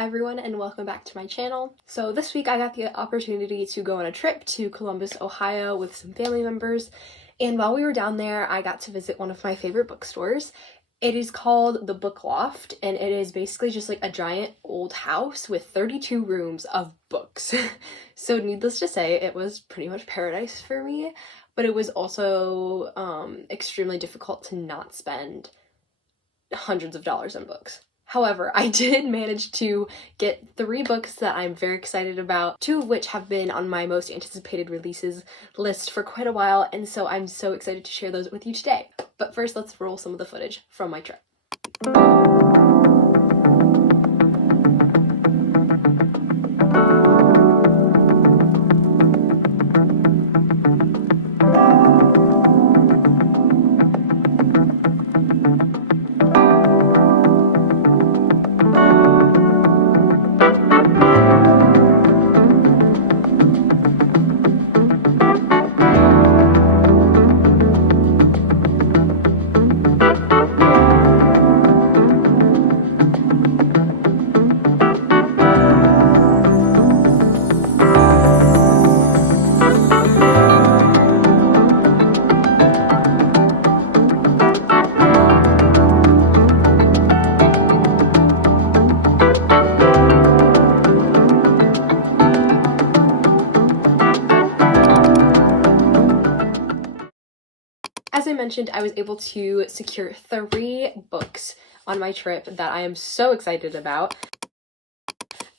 Hi everyone and welcome back to my channel. So this week I got the opportunity to go on a trip to Columbus, Ohio with some family members, and while we were down there I got to visit one of my favorite bookstores. It is called the Book Loft, and it is basically just like a giant old house with 32 rooms of books. So needless to say, it was pretty much paradise for me, but it was also extremely difficult to not spend hundreds of dollars on books. However, I did manage to get 3 books that I'm very excited about, 2 of which have been on my most anticipated releases list for quite a while, and so I'm so excited to share those with you today. But first, let's roll some of the footage from my trip. As I mentioned, I was able to secure 3 books on my trip that I am so excited about.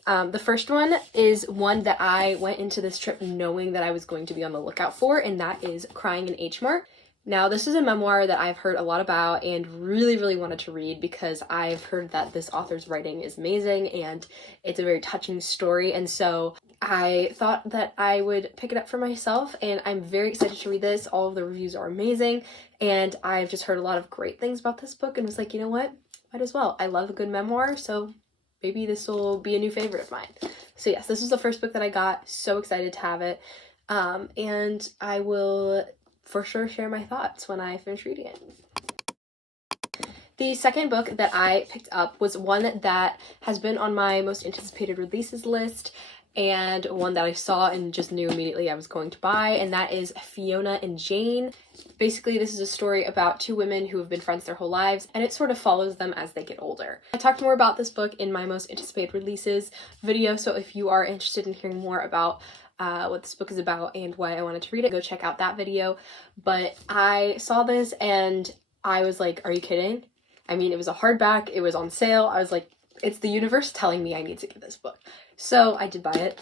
The first one is one that I went into this trip knowing that I was going to be on the lookout for, and that is Crying in H Mart. Now, this is a memoir that I've heard a lot about and really wanted to read because I've heard that this author's writing is amazing and it's a very touching story, and so I thought that I would pick it up for myself, and I'm very excited to read this. All of the reviews are amazing, and I've just heard a lot of great things about this book and was like, you know what, might as well. I love a good memoir, so maybe this will be a new favorite of mine. So yes, this was the first book that I got. So excited to have it, and I will for sure share my thoughts when I finish reading it. The second book that I picked up was one that has been on my most anticipated releases list, and one that I saw and just knew immediately I was going to buy, and that is Fiona and Jane. Basically, this is a story about 2 women who have been friends their whole lives, and it sort of follows them as they get older. I talked more about this book in my most anticipated releases video, so if you are interested in hearing more about what this book is about and why I wanted to read it, go check out that video. But I saw this and I was like, are you kidding? I mean, it was a hardback, it was on sale. I was like, it's the universe telling me I need to get this book. So I did buy it.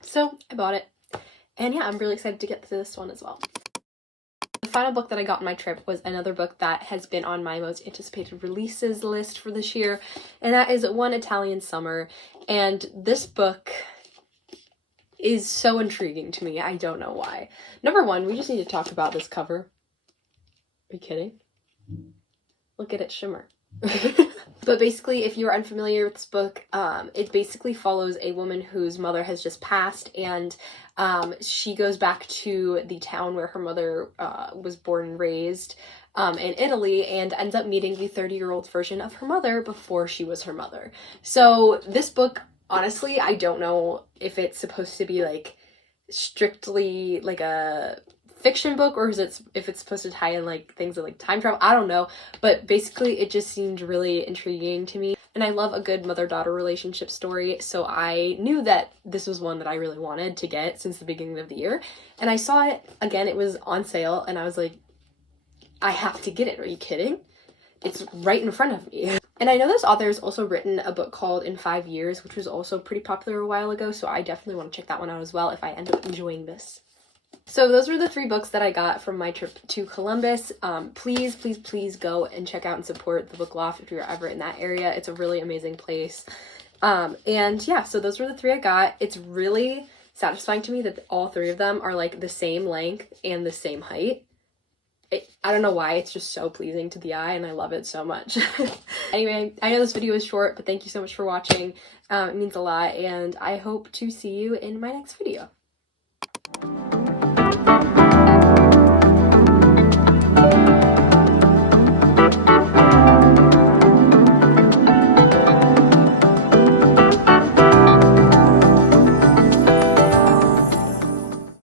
So I bought it. And yeah, I'm really excited to get to this one as well. The final book that I got on my trip was another book that has been on my most anticipated releases list for this year, and that is One Italian Summer. And this book is so intriguing to me. I don't know why. Number one, we just need to talk about this cover. Are you kidding? Look at it shimmer. But basically, if you're unfamiliar with this book, it basically follows a woman whose mother has just passed, and she goes back to the town where her mother was born and raised in Italy, and ends up meeting the 30-year-old version of her mother before she was her mother. So this book, honestly, I don't know if it's supposed to be like strictly like a fiction book or if it's supposed to tie in like things like time travel. I don't know, but basically it just seemed really intriguing to me, and I love a good mother-daughter relationship story, so I knew that this was one that I really wanted to get since the beginning of the year. And I saw it again, it was on sale, and I was like, I have to get it. Are you kidding? It's right in front of me. And I know this author has also written a book called In 5 Years, which was also pretty popular a while ago, so I definitely want to check that one out as well if I end up enjoying this. So those were the 3 books that I got from my trip to Columbus. Please go and check out and support the Book Loft if you're ever in that area. It's a really amazing place. And yeah, so those were the 3 I got. It's really satisfying to me that all 3 of them are like the same length and the same height. I don't know why, it's just so pleasing to the eye and I love it so much. Anyway, I know this video is short, but thank you so much for watching. It means a lot, and I hope to see you in my next video.